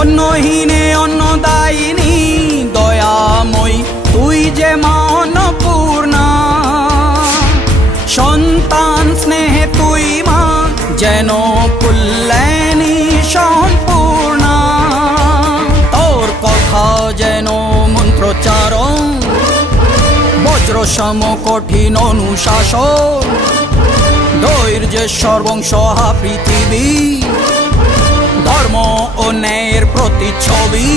অন্নহীনে অন্নদায়িনী দয়াময়ী তুই যে মা অন্নপূর্ণা। সন্তান স্নেহে তুই মা যেন কল্যাণী সম্পূর্ণা। তোর কথা যেন মন্ত্রোচ্চারণ, বজ্রসম কঠিন অনুশাসন, ধৈর্যেশ্বর বংশহা পৃথিবী, ধর্ম ও ন্যায়ের প্রতিচ্ছবি।